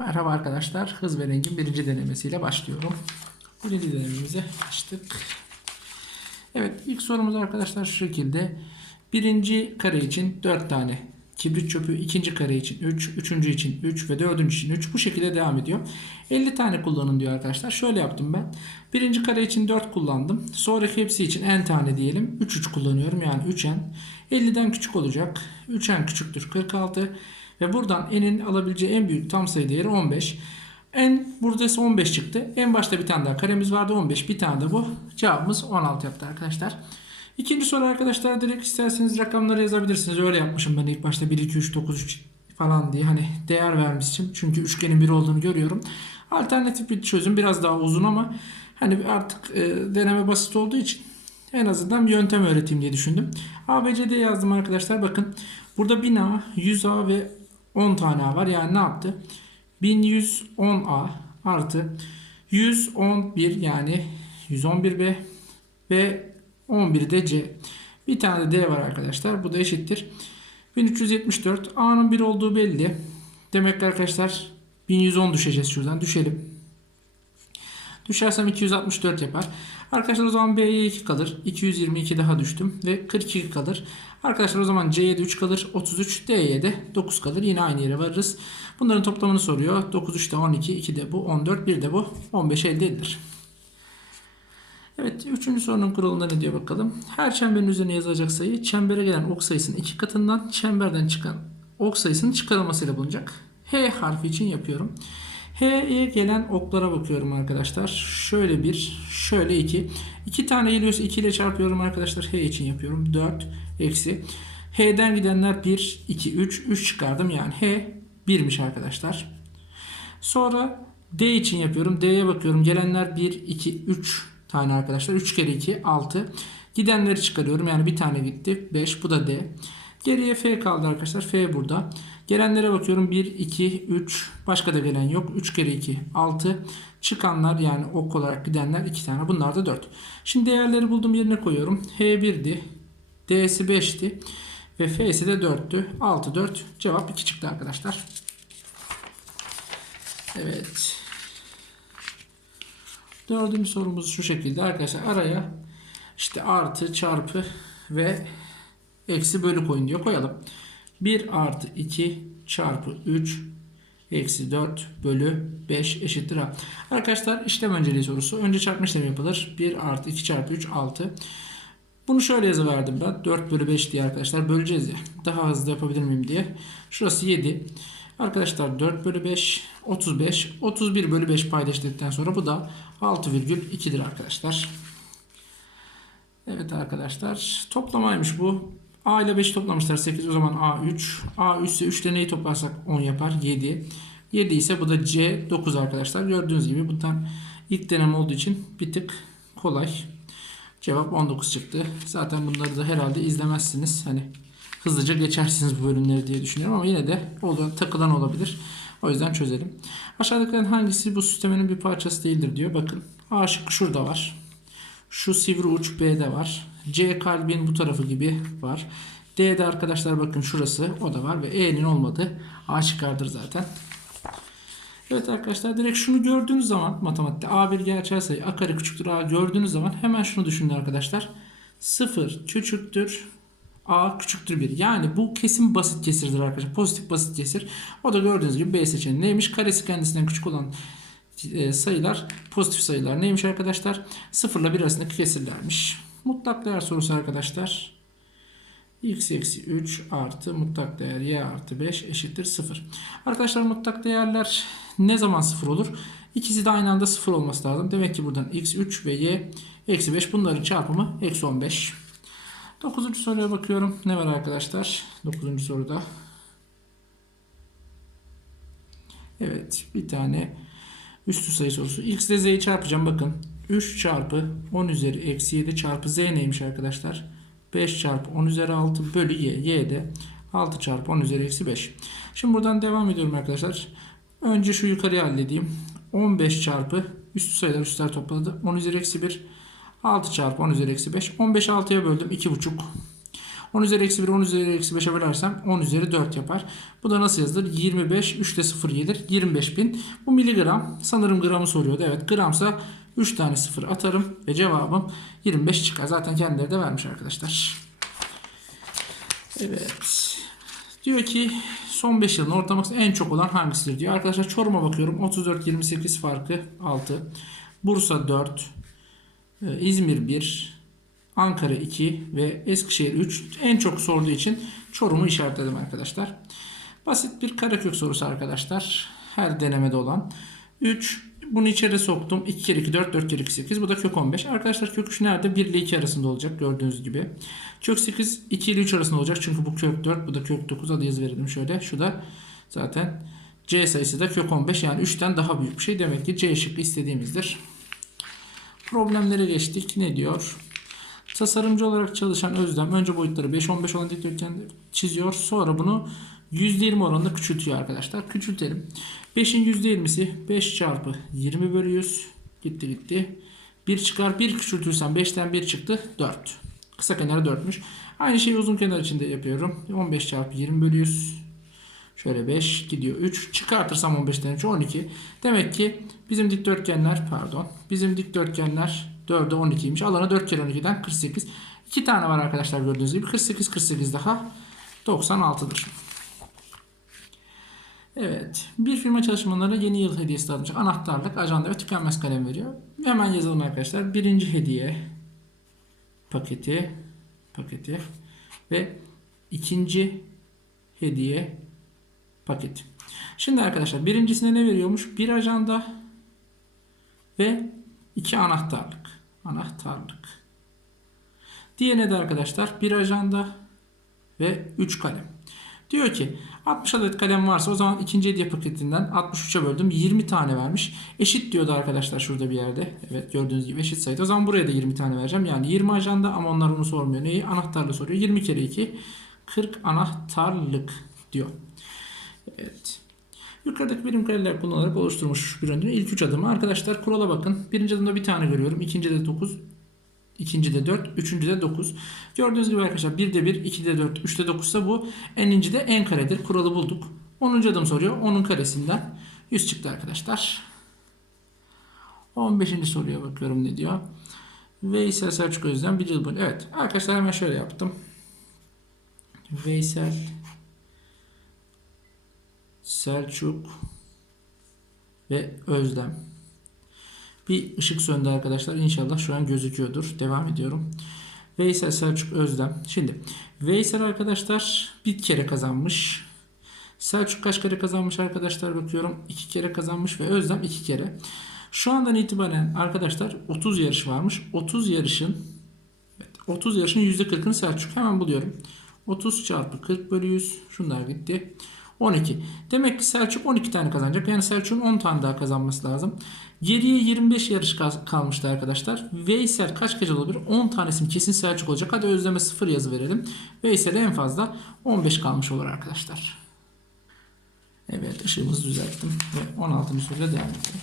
Merhaba arkadaşlar. Hız ve rengin birinci denemesiyle başlıyorum. Birinci denememizi açtık. Evet ilk sorumuz arkadaşlar şu şekilde. Birinci kare için 4 tane kibrit çöpü, ikinci kare için 3, üçüncü için 3 ve dördüncü için 3 bu şekilde devam ediyor. 50 tane kullanın diyor arkadaşlar. Şöyle yaptım ben. Birinci kare için 4 kullandım. Sonraki hepsi için n tane diyelim. 3 3 kullanıyorum yani 3n. 50'den küçük olacak. 3n küçüktür 46. Ve buradan n'in alabileceği en büyük tam sayı değeri 15. n buradası 15 çıktı. En başta bir tane daha karemiz vardı 15. Bir tane de bu. Cevabımız 16 yaptı arkadaşlar. İkinci soru arkadaşlar direkt isterseniz rakamları yazabilirsiniz. Öyle yapmışım ben ilk başta 1, 2, 3, 9, 3 falan diye hani değer vermişim. Çünkü üçgenin bir olduğunu görüyorum. Alternatif bir çözüm biraz daha uzun ama hani artık e, deneme basit olduğu için en azından bir yöntem öğreteyim diye düşündüm. ABCD yazdım arkadaşlar. Bakın burada 1000A, 100A ve 10 tane A var. Yani ne yaptı? 1110A artı 111 yani 111B ve 11 de C. Bir tane de D var arkadaşlar. Bu da eşittir. 1374. A'nın 1 olduğu belli. Demek ki arkadaşlar 1110 düşeceğiz şuradan. Düşelim. Düşersem 264 yapar. Arkadaşlar o zaman B'ye 2 kalır. 222 daha düştüm. Ve 42 kalır. Arkadaşlar o zaman C'ye de 3 kalır. 33. D'ye de 9 kalır. Yine aynı yere varırız. Bunların toplamını soruyor. 9 3 de 12. 2 de bu. 14. 1 de bu. 15 elde edilir. Evet. Üçüncü sorunun kuralında ne diyor bakalım. Her çemberin üzerine yazılacak sayı çembere gelen ok sayısının iki katından çemberden çıkan ok sayısının çıkarılmasıyla bulunacak. H harfi için yapıyorum. H'ye gelen oklara bakıyorum arkadaşlar. Şöyle bir, şöyle iki. İki tane geliyorsa 2 ile çarpıyorum arkadaşlar. H için yapıyorum. 4 eksi. H'den gidenler 1, 2, 3. 3 çıkardım. Yani H 1'miş arkadaşlar. Sonra D için yapıyorum. D'ye bakıyorum. Gelenler 1, 2, 3 tane arkadaşlar. 3 kere 2, 6. Gidenleri çıkarıyorum. Yani bir tane gitti. 5. Bu da D. Geriye F kaldı arkadaşlar. F burada. Gelenlere bakıyorum. 1, 2, 3. Başka da gelen yok. 3 kere 2, 6. Çıkanlar yani ok olarak gidenler 2 tane. Bunlar da 4. Şimdi değerleri buldum yerine koyuyorum. H1'di. D'si 5'ti. Ve F'si de 4'tü. 6, 4. Cevap 2 çıktı arkadaşlar. Evet. Dördüncü sorumuz şu şekilde arkadaşlar. Araya işte artı, çarpı ve eksi bölü koyun diyor. Koyalım. 1 artı 2 çarpı 3 eksi 4 bölü 5 eşittir A. Arkadaşlar işlem önceliği sorusu. Önce çarpma işlemi yapılır. 1 artı 2 çarpı 3 6. Bunu şöyle yazıverdim ben. 4 bölü 5 diye arkadaşlar böleceğiz ya. Daha hızlı yapabilir miyim diye. Şurası 7. Arkadaşlar 4 bölü 5 35. 31 bölü 5 paylaştıktan sonra bu da 6,2'dir arkadaşlar. Evet arkadaşlar toplamaymış bu. A ile 5 toplamışlar 8 o zaman A 3. A 3 ise 3 ile neyi toplarsak 10 yapar 7. 7 ise bu da C 9 arkadaşlar. Gördüğünüz gibi bundan ilk deneme olduğu için bir tık kolay. Cevap 19 çıktı. Zaten bunları da herhalde izlemezsiniz. Hani hızlıca geçersiniz bu bölümleri diye düşünüyorum ama yine de olur, takılan olabilir. O yüzden çözelim. Aşağıdakilerin hangisi bu sistemin bir parçası değildir diyor. Bakın A şıkkı şurada var. Şu sivri uç B'de var. C kalbin bu tarafı gibi var. D'de arkadaşlar bakın şurası o da var ve E'nin olmadığı A çıkardır zaten. Evet arkadaşlar direkt şunu gördüğünüz zaman matematikte A bir gerçel sayı A kare küçüktür A gördüğünüz zaman hemen şunu düşünün arkadaşlar. 0 küçüktür A küçüktür 1. Yani bu kesin basit kesirdir arkadaşlar. Pozitif basit kesir. O da gördüğünüz gibi B seçeneği neymiş? Karesi kendisinden küçük olan sayılar pozitif sayılar neymiş arkadaşlar? 0 ile 1 arasındaki kesirlermiş. Mutlak değer sorusu arkadaşlar. x eksi 3 artı mutlak değer y artı 5 eşittir 0. Arkadaşlar mutlak değerler ne zaman 0 olur? İkisi de aynı anda 0 olması lazım. Demek ki buradan x3 ve y eksi 5 bunların çarpımı eksi 15. 9. soruya bakıyorum. Ne var arkadaşlar? 9. soruda. Evet bir tane üstü sayı sorusu. X ile z'yi çarpacağım. Bakın 3 çarpı 10 üzeri eksi 7 çarpı z neymiş arkadaşlar? 5 çarpı 10 üzeri 6 bölü y. y de 6 çarpı 10 üzeri eksi 5. Şimdi buradan devam ediyorum arkadaşlar. Önce şu yukarıya halledeyim. 15 çarpı üstü sayılar üstler topladı. 10 üzeri eksi 1. 6 çarpı 10 üzeri eksi 5. 15 6'ya böldüm. 2,5. 10 üzeri eksi 1 10 üzeri eksi 5'e bölersem 10 üzeri 4 yapar. Bu da nasıl yazılır? 25 3'te 0 gelir. 25 bin. Bu miligram. Sanırım gramı soruyordu. Evet gramsa 3 tane 0 atarım ve cevabım 25 çıkar. Zaten kendileri de vermiş arkadaşlar. Evet. Diyor ki son 5 yılın ortalaması en çok olan hangisidir diyor. Arkadaşlar Çorum'a bakıyorum. 34-28 farkı 6. Bursa 4. e, İzmir 1. Ankara 2 ve Eskişehir 3. En çok sorduğu için Çorum'u işaretledim arkadaşlar. Basit bir karekök sorusu arkadaşlar. Her denemede olan. 3. Bunu içeri soktum. 2 kere 2 4, 4 kere 2 8. Bu da kök 15. Arkadaşlar kök 3 nerede? 1 ile 2 arasında olacak gördüğünüz gibi. Kök 8 2 ile 3 arasında olacak. Çünkü bu kök 4, bu da kök 9. Adı yazı verelim şöyle. Şu da zaten C sayısı da kök 15. Yani 3'ten daha büyük bir şey. Demek ki C şıkkı istediğimizdir. Problemlere geçtik. Ne diyor? Tasarımcı olarak çalışan Özlem önce boyutları 5-15 olan dikdörtgen çiziyor. Sonra bunu %20 oranında küçültüyor arkadaşlar. Küçültelim. 5'in %20'si 5 çarpı 20 bölü 100. Gitti gitti. 1 çıkar. 1 küçültürsem 5'ten 1 çıktı. 4. Kısa kenarı 4'müş. Aynı şeyi uzun kenar için de yapıyorum. 15 çarpı 20 bölü 100. Şöyle 5 gidiyor 3. Çıkartırsam 15'ten 3 12. Demek ki bizim dikdörtgenler pardon. Bizim dikdörtgenler 4'e 12'ymiş. Alana 4 kere 12'den 48. 2 tane var arkadaşlar gördüğünüz gibi. 48 48 daha 96'dır. Evet. Bir firma çalışmalarına yeni yıl hediyesi dağıtmış. Anahtarlık, ajanda ve tükenmez kalem veriyor. Hemen yazalım arkadaşlar. Birinci hediye paketi paketi ve ikinci hediye paketi. Şimdi arkadaşlar birincisine ne veriyormuş? Bir ajanda ve iki anahtarlık. Anahtarlık. Diğerine de arkadaşlar bir ajanda ve 3 kalem. Diyor ki 60 adet kalem varsa o zaman ikinci hediye paketinden 63'e böldüm. 20 tane vermiş. Eşit diyordu arkadaşlar şurada bir yerde. Evet gördüğünüz gibi eşit sayıda. O zaman buraya da 20 tane vereceğim. Yani 20 ajanda ama onlar onu sormuyor. Neyi? Anahtarlığı soruyor. 20 kere 2 40 anahtarlık diyor. Evet. Yukarıdaki birim kareler kullanarak oluşturmuş bir öncünün ilk 3 adımı. Arkadaşlar kurala bakın. Birinci adımda bir tane görüyorum. İkinci de 9. İkinci de 4, üçüncü de 9. Gördüğünüz gibi arkadaşlar 1'de 1, 2'de 4, 3'te 9 ise bu eninci de en karedir. Kuralı bulduk. 10. adım soruyor. 10'un karesinden 100 çıktı arkadaşlar. 15. soruya bakıyorum ne diyor. Veysel Selçuk Özden bir yıl boyunca. Evet arkadaşlar hemen şöyle yaptım. Veysel Selçuk ve Özlem. Bir ışık söndü arkadaşlar. İnşallah şu an gözüküyordur. Devam ediyorum. Veysel Selçuk Özlem. Şimdi Veysel arkadaşlar bir kere kazanmış. Selçuk kaç kere kazanmış arkadaşlar bakıyorum. iki kere kazanmış ve Özlem iki kere. Şu andan itibaren arkadaşlar 30 yarış varmış. 30 yarışın evet, 30 yarışın %40'ını Selçuk. Hemen buluyorum. 30 çarpı 40 bölü 100. Şunlar gitti. 12. Demek ki Selçuk 12 tane kazanacak. Yani Selçuk'un 10 tane daha kazanması lazım. Geriye 25 yarış kal- kalmıştı arkadaşlar. Veysel kaç kez olabilir? 10 tanesi kesin Selçuk olacak. Hadi Özlem'e 0 yazı verelim. Veysel'e en fazla 15 kalmış olur arkadaşlar. Evet ışığımızı düzelttim. Ve 16. soruya devam edelim.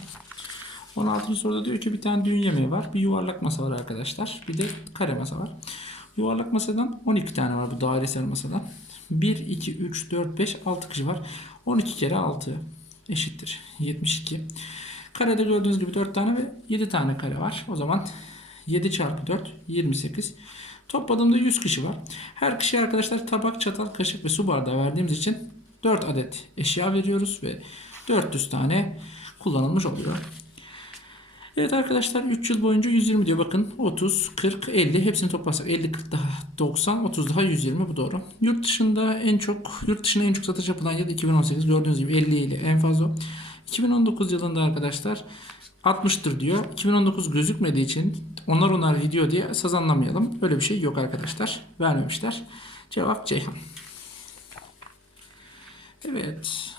16. soruda diyor ki bir tane düğün yemeği var. Bir yuvarlak masa var arkadaşlar. Bir de kare masa var. Yuvarlak masadan 12 tane var bu dairesel masadan. 1, 2, 3, 4, 5, 6 kişi var. 12 kere 6 eşittir. 72. Karede gördüğünüz gibi 4 tane ve 7 tane kare var. O zaman 7 çarpı 4 28. Topladığımda 100 kişi var. Her kişiye arkadaşlar tabak, çatal, kaşık ve su bardağı verdiğimiz için 4 adet eşya veriyoruz ve 400 tane kullanılmış oluyor. Evet arkadaşlar 3 yıl boyunca 120 diyor. Bakın 30, 40, 50 hepsini toplasak 50, 40 daha 90, 30 daha 120 bu doğru. Yurt dışında en çok yurt dışına en çok satış yapılan yıl 2018 gördüğünüz gibi 50 ile en fazla. o. 2019 yılında arkadaşlar 60'tır diyor. 2019 gözükmediği için onlar onlar gidiyor diye sazanlamayalım. Öyle bir şey yok arkadaşlar. Vermemişler. Cevap Ceyhan. Evet.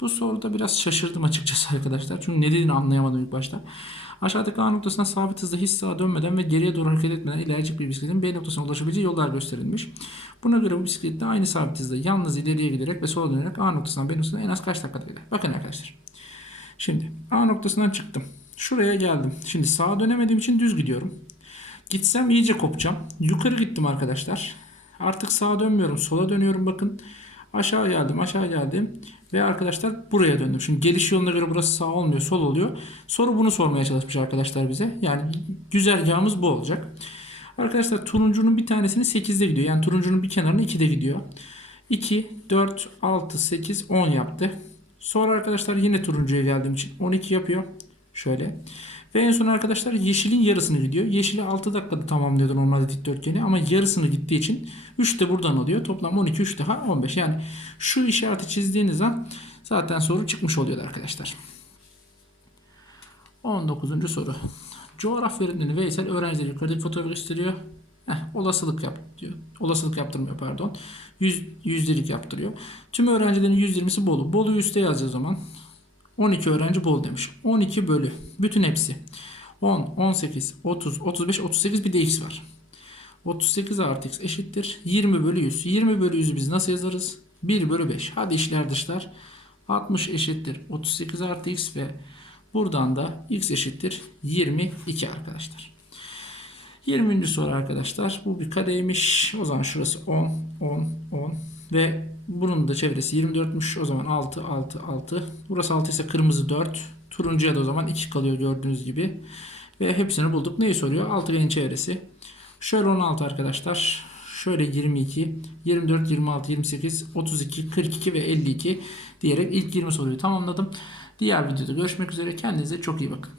Bu soruda biraz şaşırdım açıkçası arkadaşlar. Çünkü ne dediğini anlayamadım ilk başta. Aşağıdaki A noktasına sabit hızda hiç sağa dönmeden ve geriye doğru hareket etmeden ilerleyecek bir bisikletin B noktasına ulaşabileceği yollar gösterilmiş. Buna göre bu bisiklet de aynı sabit hızda yalnız ileriye giderek ve sola dönerek A noktasından B noktasına en az kaç dakikada gider? Bakın arkadaşlar. Şimdi A noktasından çıktım. Şuraya geldim. Şimdi sağa dönemediğim için düz gidiyorum. Gitsem iyice kopacağım. Yukarı gittim arkadaşlar. Artık sağa dönmüyorum. Sola dönüyorum bakın. Aşağı geldim aşağı geldim. Ve arkadaşlar buraya döndüm. Şimdi geliş yoluna göre burası sağ olmuyor sol oluyor. Soru bunu sormaya çalışmış arkadaşlar bize. Yani güzergahımız bu olacak. Arkadaşlar turuncunun bir tanesini 8'de gidiyor. Yani turuncunun bir kenarını 2'de gidiyor. 2, 4, 6, 8, 10 yaptı. Sonra arkadaşlar yine turuncuya geldiğim için 12 yapıyor. Şöyle. Ve en son arkadaşlar yeşilin yarısını gidiyor. Yeşili 6 dakikada tamamlıyordu normalde dikdörtgeni ama yarısını gittiği için 3 de buradan alıyor. Toplam 12, 3 daha 15. Yani şu işareti çizdiğiniz an zaten soru çıkmış oluyor arkadaşlar. 19. soru. Coğrafya öğretmeni Veysel öğrencileri yukarıda bir fotoğraf gösteriyor. Heh, olasılık yap diyor. Olasılık yaptırmıyor pardon. Yüz, yüzdelik yaptırıyor. Tüm öğrencilerin %20'si Bolu. Bolu'yu üste yazacağız o zaman. 12 öğrenci Bolu demiş. 12 bölü. Bütün hepsi. 10, 18, 30, 35, 38 bir de x var. 38 artı x eşittir. 20 bölü 100. 20 bölü 100'ü biz nasıl yazarız? 1 bölü 5. Hadi işler dışlar. 60 eşittir. 38 artı x ve buradan da x eşittir. 22 arkadaşlar. 20. soru arkadaşlar. Bu bir kareymiş. O zaman şurası 10, 10, 10 ve bunun da çevresi 24'müş. O zaman 6, 6, 6. Burası 6 ise kırmızı 4. Turuncuya da o zaman 2 kalıyor gördüğünüz gibi. Ve hepsini bulduk. Neyi soruyor? Altıgenin çevresi. Şöyle 16 arkadaşlar. Şöyle 22, 24, 26, 28, 32, 42 ve 52 diyerek ilk 20 soruyu tamamladım. Diğer videoda görüşmek üzere. Kendinize çok iyi bakın.